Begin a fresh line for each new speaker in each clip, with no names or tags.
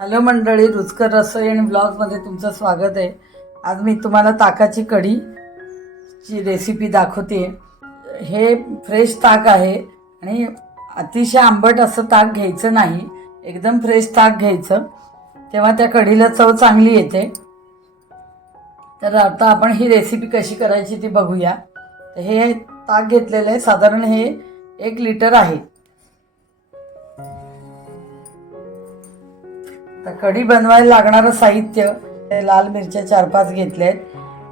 Hello मंडळी रुचकर रसोई आणि ब्लॉगमध्ये तुमचं स्वागत आहे. आज मी तुम्हाला ताकाची कढी ची रेसिपी दाखवते. हे फ्रेश ताक आहे आणि अतिशय आंबट असं ताक घ्यायचं नाही. एकदम फ्रेश ताक घ्यायचं. तेव्हा त्या कढीला चव चांगली येते. तर आता आपण ही रेसिपी कशी करायची ती बघूया. हे ताक घेतलेलं आहे. साधारण हे एक लिटर आहे. तर कढी बनवायला लागणारं साहित्य ते लाल मिरच्या चार पाच घेतल्या आहेत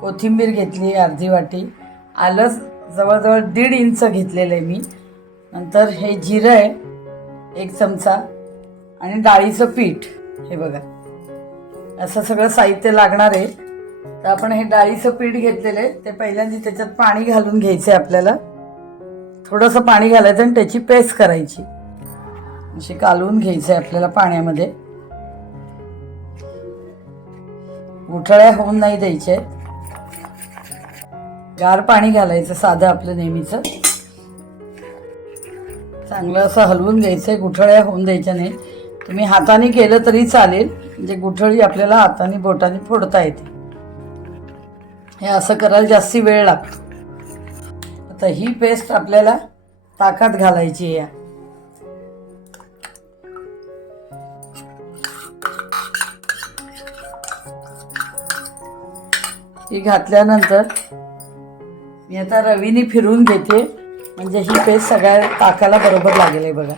कोथिंबीर घेतली अर्धी वाटी आलं जवळजवळ दीड इंच घेतलेलं आहे मी. नंतर हे जिरं आहे एक चमचा आणि डाळीचं पीठ हे बघा. असं सगळं साहित्य लागणार आहे. तर आपण हे डाळीचं पीठ घेतलेलं आहे ते पहिल्यांदा त्याच्यात पाणी घालून घ्यायचं आहे आपल्याला. थोडंसं पाणी घालायचं आणि त्याची पेस्ट करायची. अशी कालवून घ्यायचं आहे आपल्याला पाण्यामध्ये. गुठळ्या होऊन नाही द्यायचे. गार पाणी घालायचं साधं आपलं नेहमीचं. चांगलं असं हलवून घ्यायचं गुठळ्या होऊन द्यायच्या नाही. तुम्ही हाताने केलं तरी चालेल म्हणजे गुठळी आपल्याला हाताने बोटाने फोडता येते. हे असं करायला जास्ती वेळ लागतो. आता ही पेस्ट आपल्याला ताकात घालायची आहे. या ती घातल्यानंतर मी आता रवीने फिरून घेते. म्हणजे ही पेस्ट सगळ्या ताकाला बरोबर लागेल आहे बघा.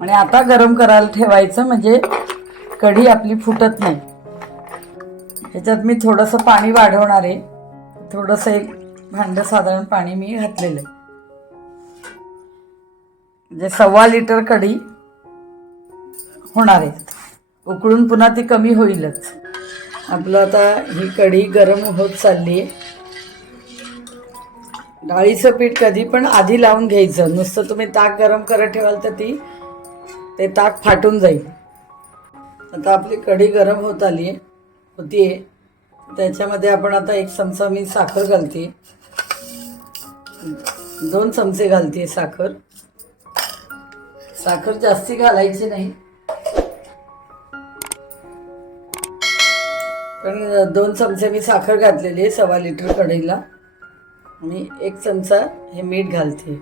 आणि आता गरम करायला ठेवायचं म्हणजे कढी आपली फुटत नाही. ह्याच्यात मी थोडंसं पाणी वाढवणार आहे. थोडंसं एक भांडं साधारण पाणी मी घातलेलं आहे. म्हणजे सव्वा लिटर कढी होणार आहे. उकळून पुन्हा ती कमी होईलच. आपलं आता ही कढी गरम होत चालली. आहे डाळीचं पीठ कधी पण आधी लावून घ्यायचं. नुसतं तुम्ही ताक गरम करत ठेवाल तर ती ते ताक फाटून जाईल. आता आपली कढी गरम होत आली आहे होती. आहे त्याच्यामध्ये आपण आता एक चमचा मी साखर घालते. दोन चमचे घालते साखर. साखर जास्ती घालायची नाही. पण दोन चमचे मी साखर घातलेली आहे सव्वा लिटर कढईला. आणि एक चमचा हे मीठ घालते.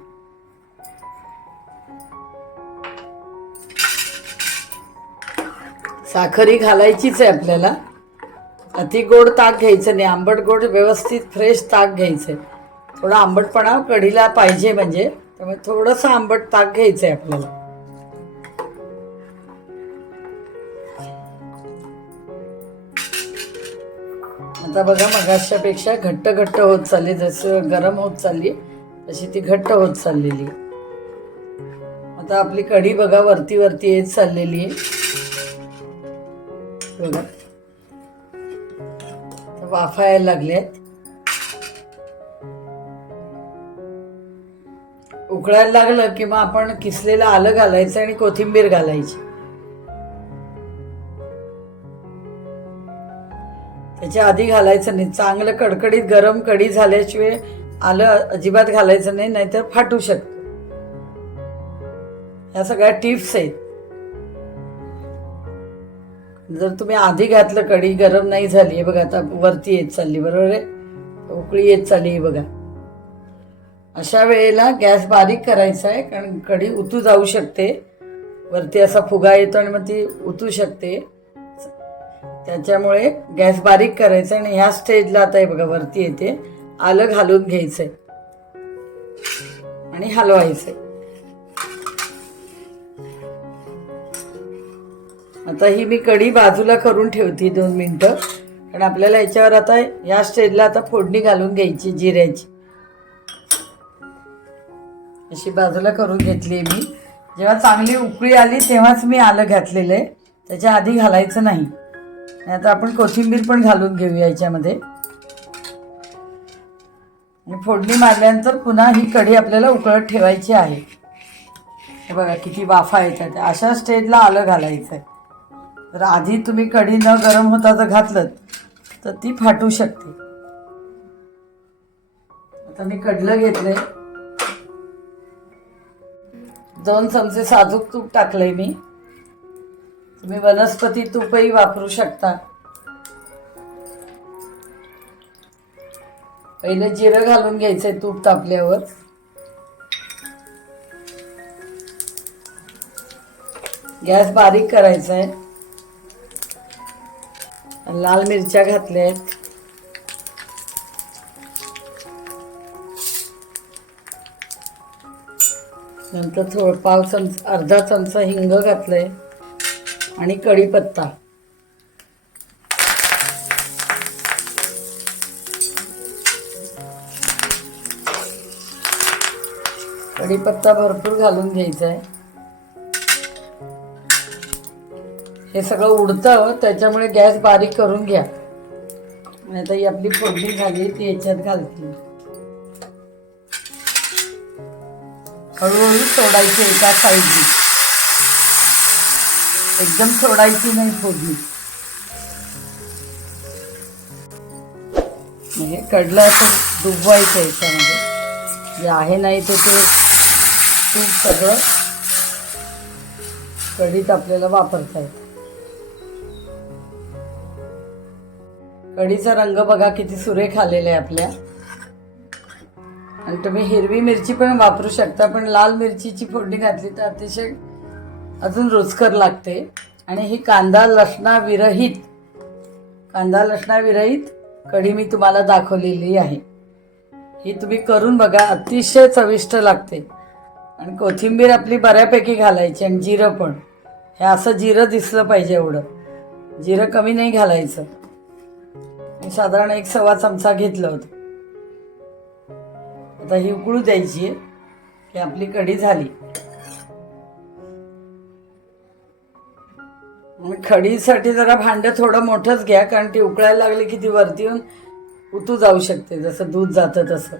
साखर ही घालायचीच आहे आपल्याला. अति गोड ताक घ्यायचं नाही आंबट गोड व्यवस्थित फ्रेश ताक घ्यायचं आहे थोडा आंबटपणा कढीला पाहिजे म्हणजे त्यामुळे थोडंसं आंबट ताक घ्यायचं आहे आपल्याला. आता बघा मगाशापेक्षा घट्ट घट्ट होत चालली जसं गरम होत चालली तशी ती घट्ट होत चाललेली. आता आपली कढी बघा वरती वरती येत चाललेली. आहे बघा वाफा यायला लागल्यात. उकळायला लागलं की मग आपण किसलेलं आलं घालायचं आणि कोथिंबीर घालायची. त्याच्या आधी घालायचं नाही. चांगलं कडकडीत गरम कढी झाल्याशिवाय आलं अजिबात घालायचं नाही नाहीतर फाटू शकतं. ह्या सगळ्या टिप्स आहेत. जर तुम्ही आधी घातलं कढी गरम नाही झाली आहे बघा आता वरती येत चालली बरोबर आहे? उकळी येत चालली आहे बघा. अशा वेळेला गॅस बारीक करायचा आहे कारण कढी उतू जाऊ शकते. वरती असा फुगा येतो आणि मग ती उतू शकते. त्याच्यामुळे गॅस बारीक करायचा आणि ह्या स्टेजला आता हे बघा वरती येते. आलं घालून घ्यायचंय. आणि हलवायचंय. आता ही मी कढी बाजूला करून ठेवते दोन मिनटं. कारण आपल्याला याच्यावर आता या स्टेजला आता फोडणी घालून घ्यायची जिऱ्याची. अशी बाजूला करून घेतली मी. जेव्हा चांगली उकळी आली तेव्हाच मी आलं घातलेलं आहे. त्याच्या आधी घालायचं नाही. आता आपण कोथिंबीर पण घालून घेऊया याच्यामध्ये. आणि फोडणी मारल्यानंतर पुन्हा ही कढी आपल्याला उकळत ठेवायची आहे. हे बघा किती वाफा येतात. अशा स्टेजला आलं घालायचं आहे तर आधी तुम्ही कढी न गरम होता जर घातलं तर ती फाटू शकते. आता मी कडलं घेतलंय. दोन चमचे साजूक तूप टाकलंय मी. तुम्ही वनस्पती तूपही वापरू शकता. पहिलं जिरं घालून घ्यायचंय तूप तापल्यावर. गॅस बारीक करायचा आहे लाल मिरच्या घातल्या आहेत नंतर थोडं पाव चमचा अर्धा चमचा हिंग घातलंय. आणि कढीपत्ता. कढीपत्ता भरपूर घालून घ्यायचा आहे हे सगळं उडतं त्याच्यामुळे गॅस बारीक करून घ्या. आता ही आपली फोडणी झाली ती याच्यात घालते. हळूहळू सोडायची एका साईडची एकदम सोडायची नाही फोडणी. हे कडलं असं डुबवायचं याच्यामध्ये. जे आहे नाही ते ते तूप सगळं कढीत आपल्याला वापरता येतं. कढीचा रंग बघा किती सुरेख आलेला आहे आपल्या. आणि तुम्ही हिरवी मिरची पण वापरू शकता पण लाल मिरचीची फोडणी घातली तर अतिशय अजून रुचकर लागते. आणि ही कांदा लसणाविरहित कांदा लसणाविरहित कढी मी तुम्हाला दाखवलेली आहे. ही तुम्ही करून बघा अतिशय चविष्ट लागते. आणि कोथिंबीर आपली बऱ्यापैकी घालायची आणि जिरं पण. हे असं जिरं दिसलं पाहिजे एवढं. जिरं कमी नाही घालायचं. मी साधारण एक सव्वा चमचा घेतलं होतं. आता ही उकळू द्यायची आहे की आपली कढी झाली. खडीसाठी जरा भांडं थोडं मोठंच घ्या कारण ती उकळायला लागली की ती वरती येऊन उतू जाऊ शकते जसं दूध जातं तसं.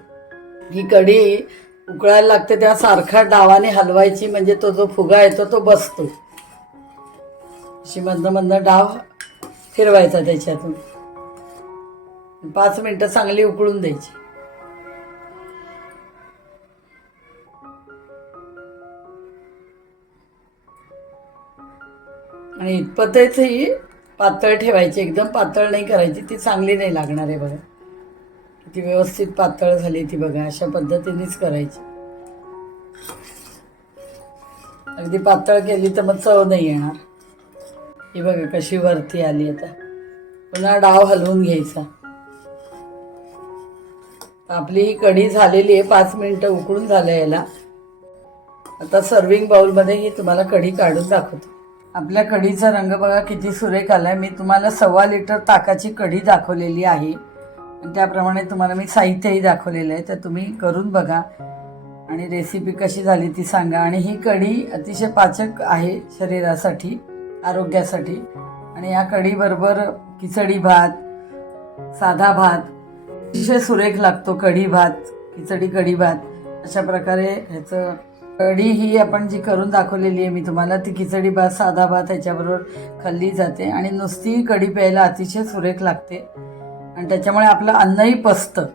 ही कढी उकळायला लागते तेव्हा सारखा डावाने हलवायची म्हणजे तो जो फुगा येतो तो बसतो. अशी मधनं मधनं डाव फिरवायचा त्याच्यातून. पाच मिनटं चांगली उकळून द्यायची. आणि इतपतच ही पातळ ठेवायची एकदम पातळ नाही करायची ती चांगली नाही लागणार आहे बघा. ती व्यवस्थित पातळ झाली ती बघा अशा पद्धतीनेच करायची. अगदी पातळ केली तर मग चव नाही येणार. ही बघा कशी वरती आली आता. पुन्हा डाव हलवून घ्यायचा. आपली ही कढी झालेली आहे पाच मिनिटं उकळून झालं याला. आता सर्विंग बाउलमध्ये ही तुम्हाला कढी काढून दाखवतो. आपल्या कढीचा रंग बघा किती सुरेख आलाय. मी तुम्हाला सव्वा लिटर ताकाची कढी दाखवलेली आहे. त्याप्रमाणे तुम्हाला मी साहित्यही दाखवलेलं आहे. तर तुम्ही करून बघा. आणि रेसिपी कशी झाली ती सांगा. आणि ही कढी अतिशय पाचक आहे शरीरासाठी आरोग्यासाठी. आणि या कढीबरोबर खिचडी भात साधा भात अतिशय सुरेख लागतो कढी भात खिचडी कढी भात. अशा प्रकारे ह्याचं कढी ही आपण जी करून दाखवलेली आहे मी तुम्हाला ती खिचडी भात साधा भात ह्याच्याबरोबर खाल्ली जाते आणि नुसती कढी प्यायला अतिशय सुरेख लागते. आणि त्याच्यामुळे आपलं अन्नही पसतं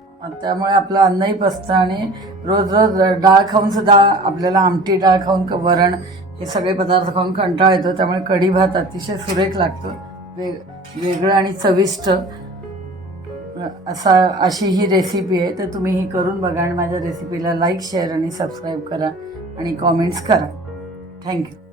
त्यामुळे आपलं अन्नही पसतं आणि रोज रोज डाळ खाऊनसुद्धा आपल्याला आमटी डाळ खाऊन वरण हे सगळे पदार्थ खाऊन कंटाळा येतो. त्यामुळे कढी भात अतिशय सुरेख लागतो. वेग वेगळं आणि चविष्ट असा अशी ही रेसिपी आहे. तर तुम्ही ही करून बघा आणि माझ्या रेसिपीला लाईक शेअर आणि सबस्क्राईब करा. आणि कॉमेंट्स करा. थँक्यू